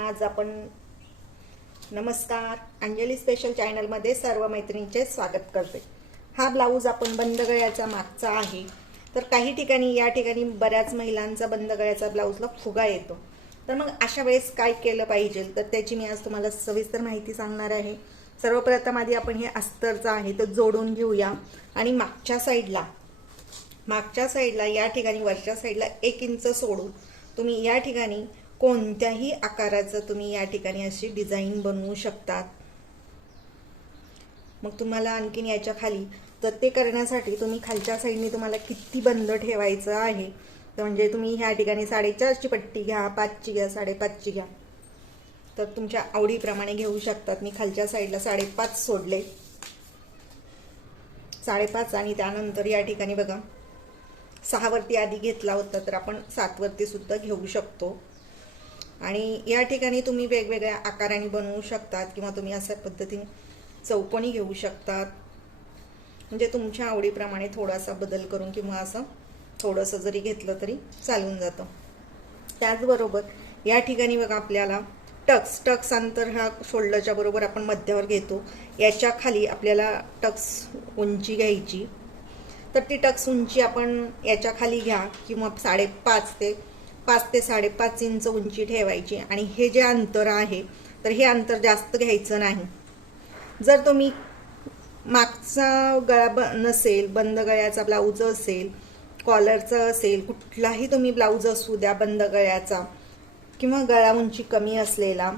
आज आपण नमस्कार. अंजली स्पेशल चॅनलमध्ये सर्व मैत्रिणींचे स्वागत करते. हा ब्लाऊज आपण बंद गळ्याचा मागचा आहे. तर काही ठिकाणी या ठिकाणी बऱ्याच महिलांचा बंद गळ्याचा ब्लाऊजला फुगा येतो. तर मग अशा वेळेस काय केलं पाहिजे? तर त्याची मी आज तुम्हाला सविस्तर माहिती सांगणार आहे. सर्वप्रथम आधी आपण हे अस्तरचं आहे तर जोडून घेऊया. आणि मागच्या साईडला मागच्या साईडला या ठिकाणी वरच्या साईडला एक इंच सोडून तुम्ही या ठिकाणी कोणत्याही आकाराचं तुम्ही या ठिकाणी अशी डिझाईन बनवू शकतात. मग तुम्हाला आणखीन याच्या खाली तर ते करण्यासाठी तुम्ही खालच्या साईडने तुम्हाला किती बंद ठेवायचं आहे. तर म्हणजे तुम्ही ह्या ठिकाणी साडेचारची पट्टी घ्या पाचची घ्या साडेपाचची घ्या. तर तुमच्या आवडीप्रमाणे घेऊ शकतात. मी खालच्या साईडला साडेपाच सोडले. साडेपाच आणि त्यानंतर या ठिकाणी बघा सहावरती आधी घेतला होता तर आपण सातवरती सुद्धा घेऊ शकतो. आणि या ठिकाणी तुम्ही वेगवेगळ्या आकाराने बनवू शकतात किंवा तुम्ही अशा पद्धतीने चौकोनी घेऊ शकतात. म्हणजे तुमच्या आवडीप्रमाणे थोडासा बदल करून किंवा असं थोडंसं जरी घेतलं तरी चालून जातं. त्याचबरोबर या ठिकाणी बघा आपल्याला टक्स टक्स अंतर हा शोल्डरच्या बरोबर आपण मध्यावर घेतो. याच्या खाली आपल्याला टक्स उंची घ्यायची. तर ती टक्स उंची आपण याच्या खाली घ्या किंवा साडेपाच ते पाच ते साडेपाच इंच उंची ठेवायची आणि हे जे अंतर आहे तर हे अंतर जास्त घ्यायचं नाही. जर तुम्ही मागचा गळा ब नसेल बंद गळ्याचा ब्लाऊज असेल कॉलरचा असेल कुठलाही तुम्ही ब्लाऊज असू द्या बंद गळ्याचा किंवा गळा उंची कमी असलेला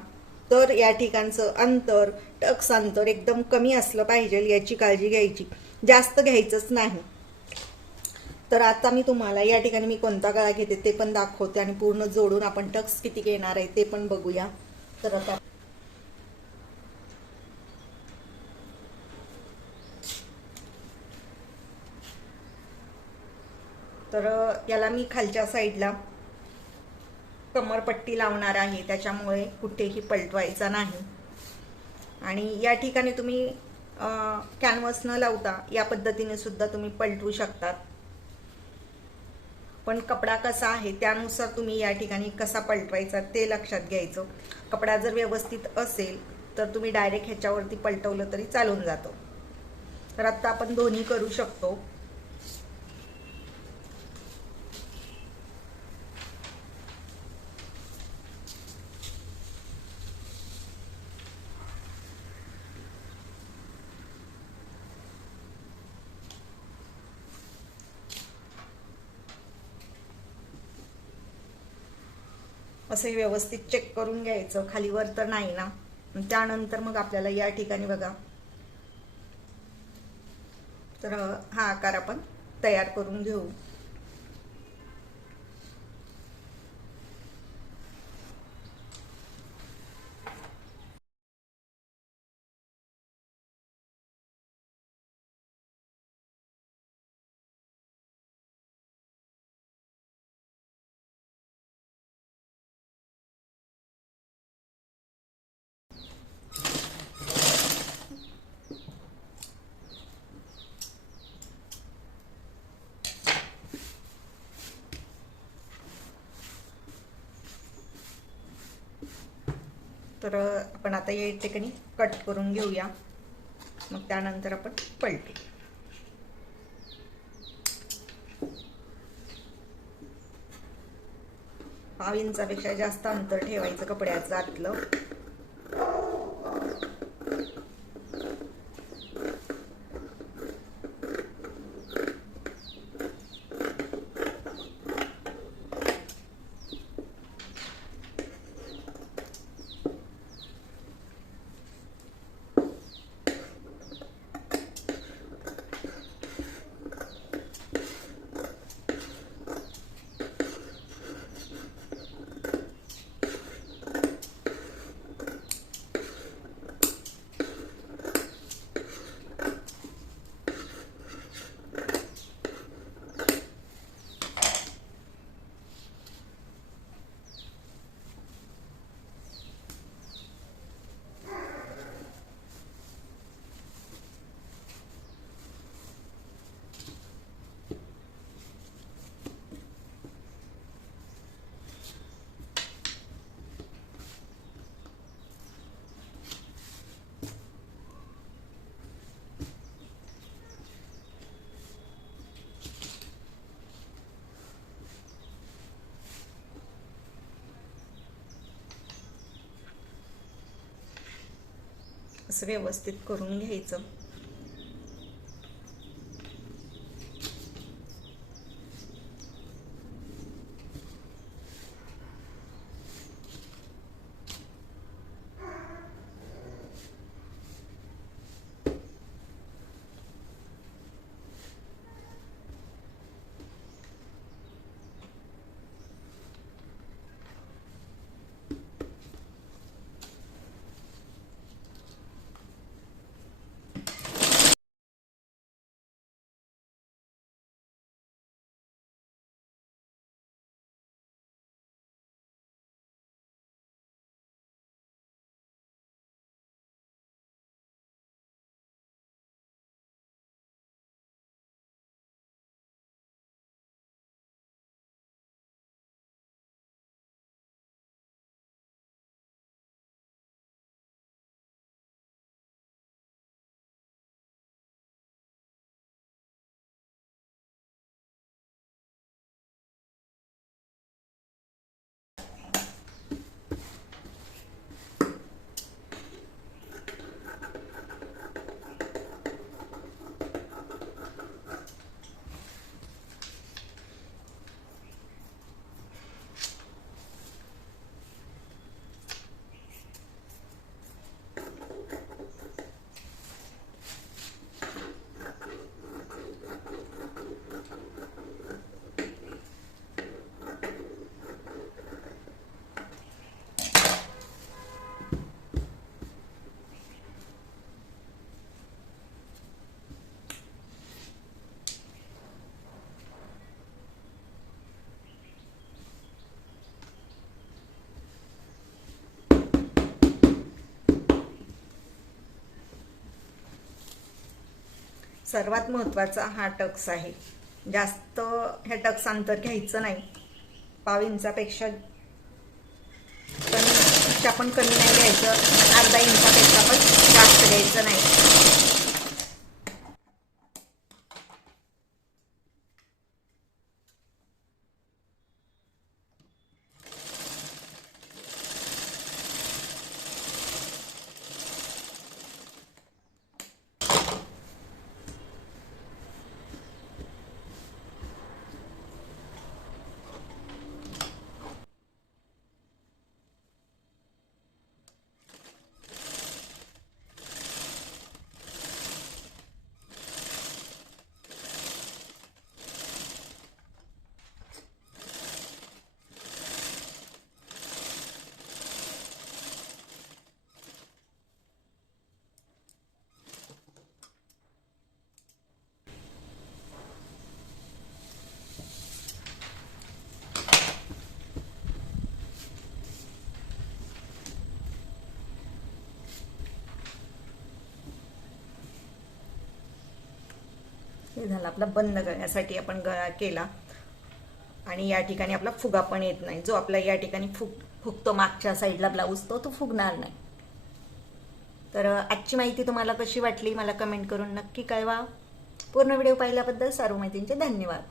तर या ठिकाणचं अंतर टक्स अंतर एकदम कमी असलं पाहिजे याची काळजी घ्यायची. जास्त घ्यायचंच नाही. तर आता मी तुम्हाला या ठिकाणी मी कोणता गळा घेते ते पण दाखवते आणि पूर्ण जोडून आपण टक्स किती घेणार आहे ते पण बघूया. तर आता तर याला मी खालच्या साईडला कमरपट्टी लावणार आहे त्याच्यामुळे कुठेही पलटवायचा नाही. आणि या ठिकाणी तुम्ही कॅनव्हस न लावता या पद्धतीने सुद्धा तुम्ही पलटवू शकतात. पण कपडा कसा आहे त्यानुसार तुम्ही या ठिकाणी कसा पलटवायचा ते लक्षात घ्यायचं. कपडा जर व्यवस्थित असेल तर तुम्ही डायरेक्ट ह्याच्यावरती पलटवलं तरी चालून जातं. तर आत्ता आपण दोन्ही करू शकतो. असं व्यवस्थित चेक करून घ्यायचं. खालीवर तर नाही ना. त्यानंतर मग आपल्याला या ठिकाणी बघा. तर हा आकार आपण तयार करून घेऊ. तर आपण आता या ठिकाणी कट करून घेऊया. मग त्यानंतर आपण पलटू. पाव इंचापेक्षा जास्त अंतर ठेवायचं कपड्याचं आतलं. असं व्यवस्थित करून घ्यायचं. सर्वात महत्त्वाचा हा टक्स आहे. जास्त हे टक्स अंतर घ्यायचं नाही. पाव इंचापेक्षा कमी पण कमी नाही घ्यायचं. अर्धा इंचापेक्षा पण जास्त घ्यायचं नाही. झाला. आपला बंद करण्यासाठी आपण गळा केला. आणि या ठिकाणी आपला फुगा पण येत नाही. जो आपला या ठिकाणी फुग फुगतो मागच्या साईडला ब्लाऊज तो तो फुगणार नाही. तर आजची माहिती तुम्हाला कशी वाटली? मला कमेंट करून नक्की कळवा. पूर्ण व्हिडिओ पाहिल्याबद्दल सर्व माहितींचे धन्यवाद.